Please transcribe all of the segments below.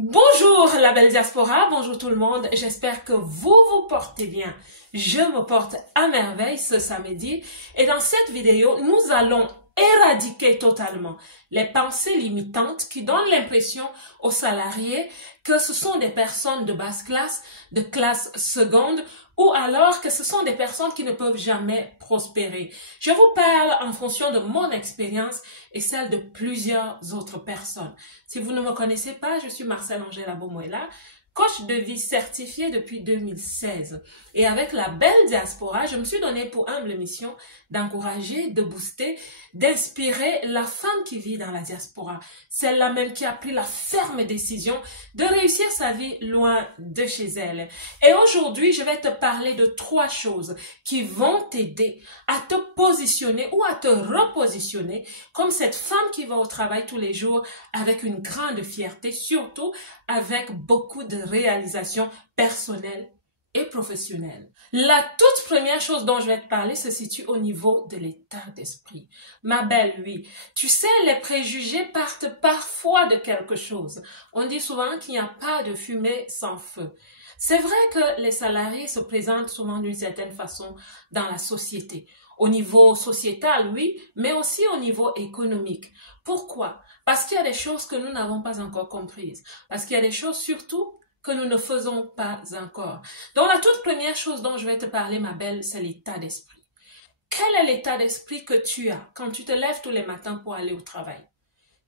Bonjour la belle diaspora, bonjour tout le monde, j'espère que vous vous portez bien. Je me porte à merveille ce samedi et dans cette vidéo, nous allons éradiquer totalement les pensées limitantes qui donnent l'impression aux salariés que ce sont des personnes de basse classe, de classe seconde ou alors que ce sont des personnes qui ne peuvent jamais prospérer. Je vous parle en fonction de mon expérience et celle de plusieurs autres personnes. Si vous ne me connaissez pas, je suis Marcel Angela Bomuela, coach de vie certifié depuis 2016. Et avec la belle diaspora, je me suis donné pour humble mission d'encourager, de booster, d'inspirer la femme qui vit dans la diaspora. Celle-là même qui a pris la ferme décision de réussir sa vie loin de chez elle. Et aujourd'hui, je vais te parler de 3 choses qui vont t'aider à te positionner ou à te repositionner comme cette femme qui va au travail tous les jours avec une grande fierté, surtout avec beaucoup de réalisations personnelles et professionnelles. La toute première chose dont je vais te parler se situe au niveau de l'état d'esprit. Ma belle, oui, tu sais, les préjugés partent parfois de quelque chose. On dit souvent qu'il n'y a pas de fumée sans feu. C'est vrai que les salariés se présentent souvent d'une certaine façon dans la société. Au niveau sociétal, oui, mais aussi au niveau économique. Pourquoi? Parce qu'il y a des choses que nous n'avons pas encore comprises. Parce qu'il y a des choses surtout que nous ne faisons pas encore. Donc la toute première chose dont je vais te parler, ma belle, c'est l'état d'esprit. Quel est l'état d'esprit que tu as quand tu te lèves tous les matins pour aller au travail?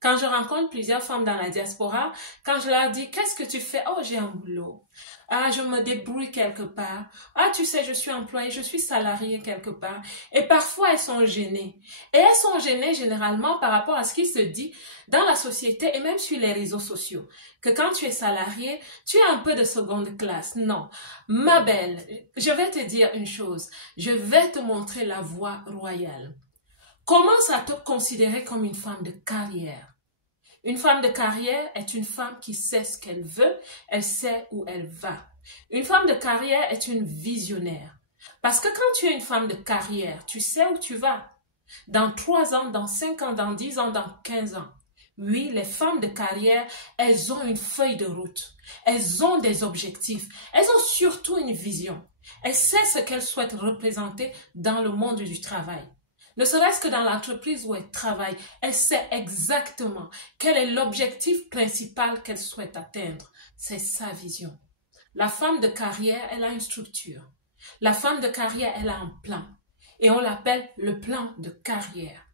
Quand je rencontre plusieurs femmes dans la diaspora, quand je leur dis « Qu'est-ce que tu fais? » « Oh, j'ai un boulot. Ah, je me débrouille quelque part. Ah, tu sais, je suis employée, je suis salariée quelque part. » Et parfois, elles sont gênées. Et elles sont gênées généralement par rapport à ce qui se dit dans la société et même sur les réseaux sociaux. Que quand tu es salariée, tu es un peu de seconde classe. Non. Ma belle, je vais te dire une chose. Je vais te montrer la voie royale. Commence à te considérer comme une femme de carrière. Une femme de carrière est une femme qui sait ce qu'elle veut, elle sait où elle va. Une femme de carrière est une visionnaire. Parce que quand tu es une femme de carrière, tu sais où tu vas. Dans 3 ans, dans 5 ans, dans 10 ans, dans 15 ans. Oui, les femmes de carrière, elles ont une feuille de route. Elles ont des objectifs. Elles ont surtout une vision. Elles savent ce qu'elles souhaitent représenter dans le monde du travail. Ne serait-ce que dans l'entreprise où elle travaille, elle sait exactement quel est l'objectif principal qu'elle souhaite atteindre. C'est sa vision. La femme de carrière, elle a une structure. La femme de carrière, elle a un plan. Et on l'appelle le plan de carrière.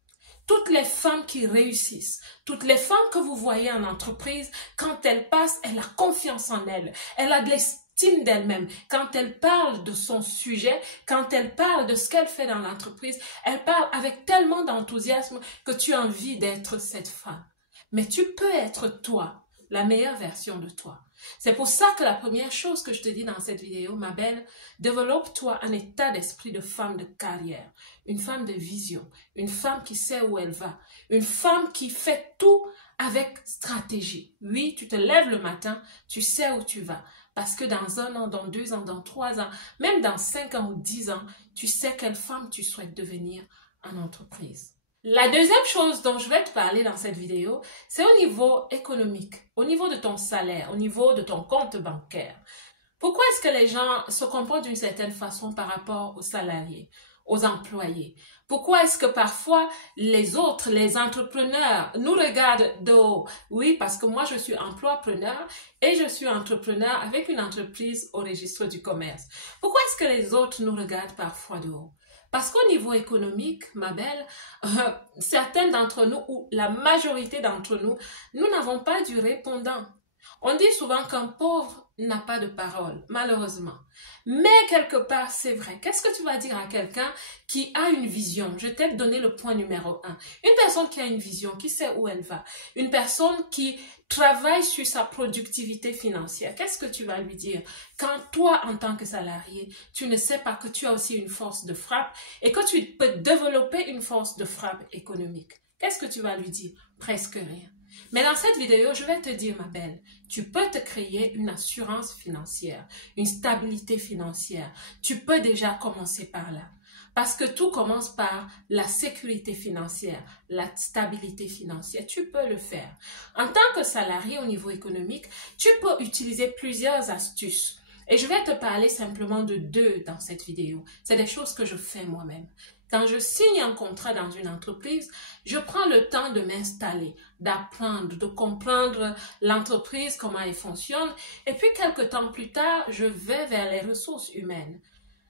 Toutes les femmes qui réussissent, toutes les femmes que vous voyez en entreprise, quand elles passent, elle a confiance en elle. Elle a de l'estime d'elle-même. Quand elle parle de son sujet, quand elle parle de ce qu'elle fait dans l'entreprise, elle parle avec tellement d'enthousiasme que tu as envie d'être cette femme. Mais tu peux être toi, la meilleure version de toi. C'est pour ça que la première chose que je te dis dans cette vidéo, ma belle, développe-toi un état d'esprit de femme de carrière, une femme de vision, une femme qui sait où elle va, une femme qui fait tout avec stratégie. Oui, tu te lèves le matin, tu sais où tu vas. Parce que dans 1 an, dans 2 ans, dans 3 ans, même dans 5 ans ou 10 ans, tu sais quelle femme tu souhaites devenir en entreprise. La deuxième chose dont je vais te parler dans cette vidéo, c'est au niveau économique, au niveau de ton salaire, au niveau de ton compte bancaire. Pourquoi est-ce que les gens se comportent d'une certaine façon par rapport aux salariés, aux employés? Pourquoi est-ce que parfois les autres, les entrepreneurs, nous regardent de haut? Oui, parce que moi je suis employepreneur et je suis entrepreneur avec une entreprise au registre du commerce. Pourquoi est-ce que les autres nous regardent parfois de haut? Parce qu'au niveau économique, ma belle, certains d'entre nous, ou la majorité d'entre nous, nous n'avons pas du répondant. On dit souvent qu'un pauvre n'a pas de parole, malheureusement. Mais quelque part, c'est vrai. Qu'est-ce que tu vas dire à quelqu'un qui a une vision? Je t'ai donné le point numéro 1. Une personne qui a une vision, qui sait où elle va. Une personne qui travaille sur sa productivité financière. Qu'est-ce que tu vas lui dire? Quand toi, en tant que salarié, tu ne sais pas que tu as aussi une force de frappe et que tu peux développer une force de frappe économique. Qu'est-ce que tu vas lui dire? Presque rien. Mais dans cette vidéo, je vais te dire, ma belle, tu peux te créer une assurance financière, une stabilité financière. Tu peux déjà commencer par là. Parce que tout commence par la sécurité financière, la stabilité financière. Tu peux le faire. En tant que salarié au niveau économique, tu peux utiliser plusieurs astuces. Et je vais te parler simplement de 2 dans cette vidéo. C'est des choses que je fais moi-même. Quand je signe un contrat dans une entreprise, je prends le temps de m'installer, d'apprendre, de comprendre l'entreprise, comment elle fonctionne. Et puis, quelques temps plus tard, je vais vers les ressources humaines.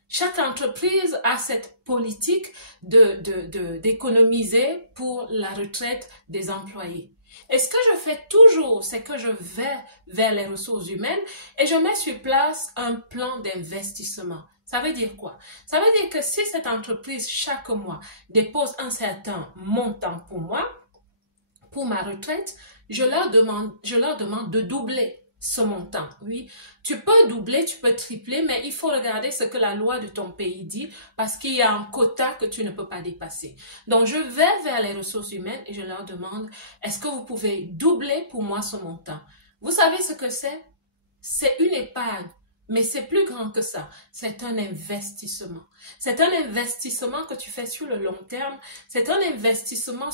Chaque entreprise a cette politique d'économiser pour la retraite des employés. Et ce que je fais toujours, c'est que je vais vers les ressources humaines et je mets sur place un plan d'investissement. Ça veut dire quoi? Ça veut dire que si cette entreprise, chaque mois, dépose un certain montant pour moi, pour ma retraite, je leur demande de doubler ce montant. Oui, tu peux doubler, tu peux tripler, mais il faut regarder ce que la loi de ton pays dit parce qu'il y a un quota que tu ne peux pas dépasser. Donc, je vais vers les ressources humaines et je leur demande, est-ce que vous pouvez doubler pour moi ce montant? Vous savez ce que c'est? C'est une épargne. Mais c'est plus grand que ça. C'est un investissement. C'est un investissement que tu fais sur le long terme. C'est un investissement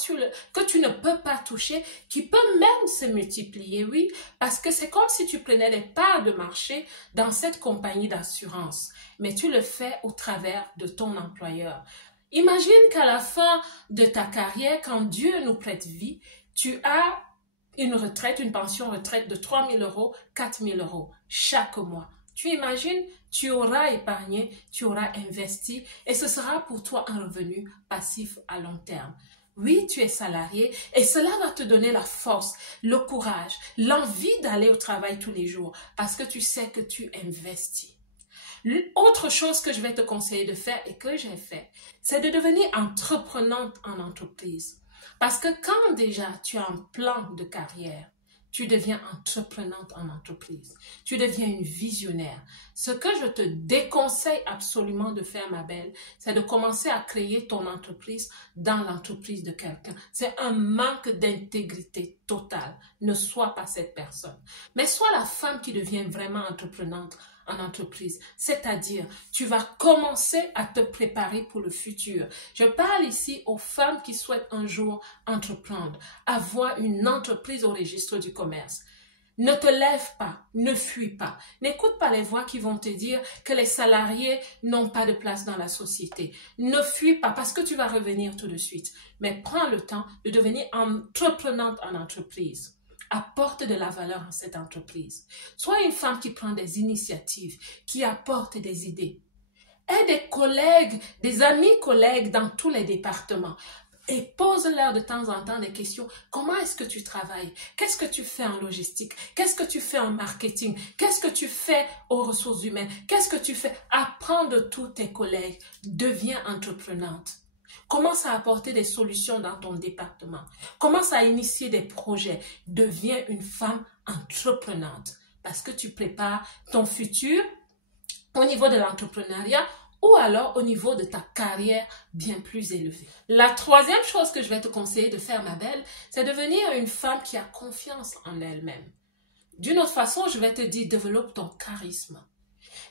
que tu ne peux pas toucher, qui peut même se multiplier, oui, parce que c'est comme si tu prenais des parts de marché dans cette compagnie d'assurance. Mais tu le fais au travers de ton employeur. Imagine qu'à la fin de ta carrière, quand Dieu nous prête vie, tu as une retraite, une pension retraite de 3 000 €, 4 000 € chaque mois. Tu imagines, tu auras épargné, tu auras investi et ce sera pour toi un revenu passif à long terme. Oui, tu es salarié et cela va te donner la force, le courage, l'envie d'aller au travail tous les jours parce que tu sais que tu investis. Autre chose que je vais te conseiller de faire et que j'ai fait, c'est de devenir entreprenante en entreprise. Parce que quand déjà tu as un plan de carrière, tu deviens entreprenante en entreprise. Tu deviens une visionnaire. Ce que je te déconseille absolument de faire, ma belle, c'est de commencer à créer ton entreprise dans l'entreprise de quelqu'un. C'est un manque d'intégrité totale. Ne sois pas cette personne. Mais sois la femme qui devient vraiment entreprenante en entreprise. C'est-à-dire, tu vas commencer à te préparer pour le futur. Je parle ici aux femmes qui souhaitent un jour entreprendre, avoir une entreprise au registre du commerce. Ne te lève pas, ne fuis pas. N'écoute pas les voix qui vont te dire que les salariés n'ont pas de place dans la société. Ne fuis pas parce que tu vas revenir tout de suite. Mais prends le temps de devenir entreprenante en entreprise. Apporte de la valeur à cette entreprise. Sois une femme qui prend des initiatives, qui apporte des idées. Aie des collègues, des amis collègues dans tous les départements. Et pose-leur de temps en temps des questions. Comment est-ce que tu travailles? Qu'est-ce que tu fais en logistique? Qu'est-ce que tu fais en marketing? Qu'est-ce que tu fais aux ressources humaines? Qu'est-ce que tu fais? Apprends de tous tes collègues. Deviens entreprenante. Commence à apporter des solutions dans ton département. Commence à initier des projets. Deviens une femme entreprenante parce que tu prépares ton futur au niveau de l'entrepreneuriat ou alors au niveau de ta carrière bien plus élevée. La troisième chose que je vais te conseiller de faire, ma belle, c'est devenir une femme qui a confiance en elle-même. D'une autre façon, je vais te dire, développe ton charisme.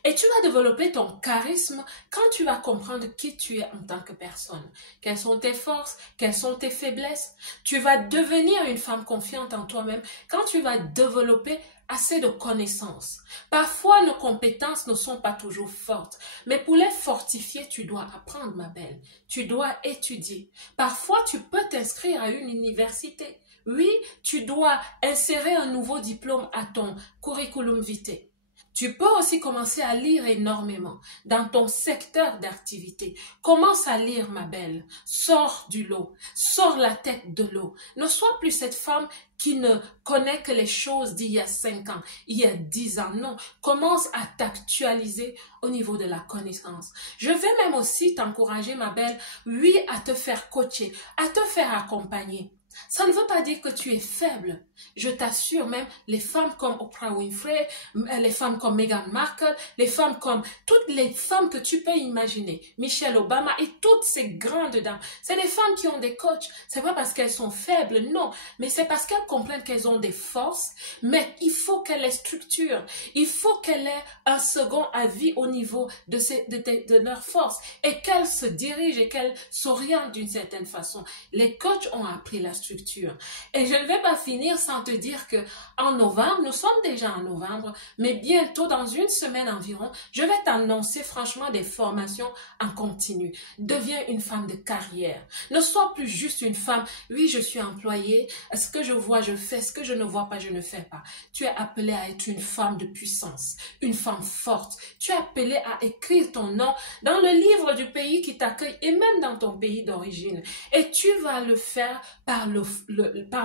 Et tu vas développer ton charisme quand tu vas comprendre qui tu es en tant que personne. Quelles sont tes forces, quelles sont tes faiblesses. Tu vas devenir une femme confiante en toi-même quand tu vas développer assez de connaissances. Parfois, nos compétences ne sont pas toujours fortes, mais pour les fortifier, tu dois apprendre, ma belle. Tu dois étudier. Parfois, tu peux t'inscrire à une université. Oui, tu dois insérer un nouveau diplôme à ton curriculum vitae. Tu peux aussi commencer à lire énormément dans ton secteur d'activité. Commence à lire, ma belle. Sors du lot. Sors la tête de l'eau. Ne sois plus cette femme qui ne connaît que les choses d'il y a 5 ans, il y a 10 ans. Non, commence à t'actualiser au niveau de la connaissance. Je vais même aussi t'encourager, ma belle, oui, à te faire coacher, à te faire accompagner. Ça ne veut pas dire que tu es faible. Je t'assure, même les femmes comme Oprah Winfrey, les femmes comme Meghan Markle, les femmes comme toutes les femmes que tu peux imaginer, Michelle Obama et toutes ces grandes dames, c'est des femmes qui ont des coachs. C'est pas parce qu'elles sont faibles, non, mais c'est parce qu'elles comprennent qu'elles ont des forces, mais il faut qu'elles les structurent. Il faut qu'elles aient un second avis au niveau de leurs forces et qu'elles se dirigent et qu'elles s'orientent d'une certaine façon. Les coachs ont appris la structure. Et je ne vais pas finir sans te dire que en novembre, nous sommes déjà en novembre, mais bientôt, dans une semaine environ, je vais t'annoncer franchement des formations en continu. Deviens une femme de carrière. Ne sois plus juste une femme, oui, je suis employée, ce que je vois, je fais, ce que je ne vois pas, je ne fais pas. Tu es appelée à être une femme de puissance, une femme forte. Tu es appelée à écrire ton nom dans le livre du pays qui t'accueille et même dans ton pays d'origine. Et tu vas le faire par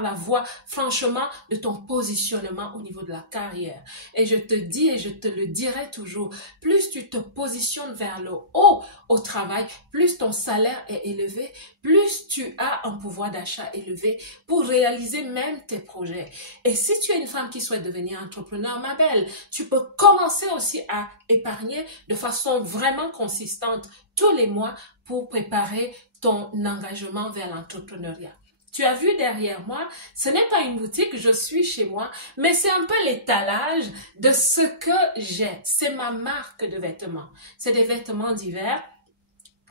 la voie, franchement, de ton positionnement au niveau de la carrière. Et je te dis et je te le dirai toujours, plus tu te positionnes vers le haut au travail, plus ton salaire est élevé, plus tu as un pouvoir d'achat élevé pour réaliser même tes projets. Et si tu es une femme qui souhaite devenir entrepreneur, ma belle, tu peux commencer aussi à épargner de façon vraiment consistante tous les mois pour préparer ton engagement vers l'entrepreneuriat. Tu as vu derrière moi, ce n'est pas une boutique, je suis chez moi, mais c'est un peu l'étalage de ce que j'ai. C'est ma marque de vêtements. C'est des vêtements d'hiver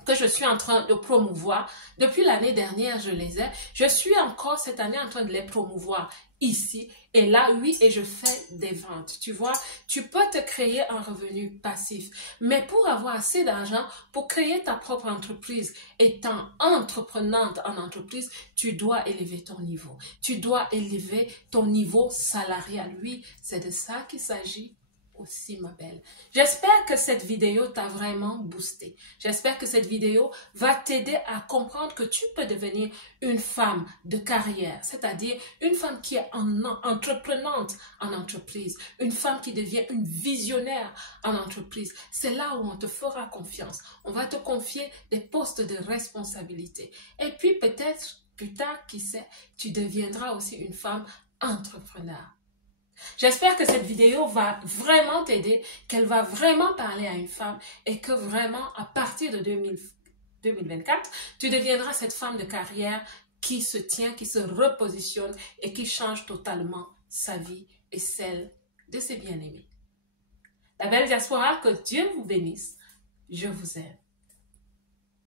que je suis en train de promouvoir. Depuis l'année dernière, je les ai. Je suis encore cette année en train de les promouvoir ici et là, oui, et je fais des ventes. Tu vois, tu peux te créer un revenu passif. Mais pour avoir assez d'argent, pour créer ta propre entreprise, étant entreprenante en entreprise, tu dois élever ton niveau. Tu dois élever ton niveau salarial. Oui, c'est de ça qu'il s'agit aussi, ma belle. J'espère que cette vidéo t'a vraiment boosté. J'espère que cette vidéo va t'aider à comprendre que tu peux devenir une femme de carrière, c'est-à-dire une femme qui est entreprenante en entreprise, une femme qui devient une visionnaire en entreprise. C'est là où on te fera confiance. On va te confier des postes de responsabilité. Et puis peut-être plus tard, qui sait, tu deviendras aussi une femme entrepreneur. J'espère que cette vidéo va vraiment t'aider, qu'elle va vraiment parler à une femme et que vraiment, à partir de 2024, tu deviendras cette femme de carrière qui se tient, qui se repositionne et qui change totalement sa vie et celle de ses bien-aimés. La belle diaspora, que Dieu vous bénisse. Je vous aime.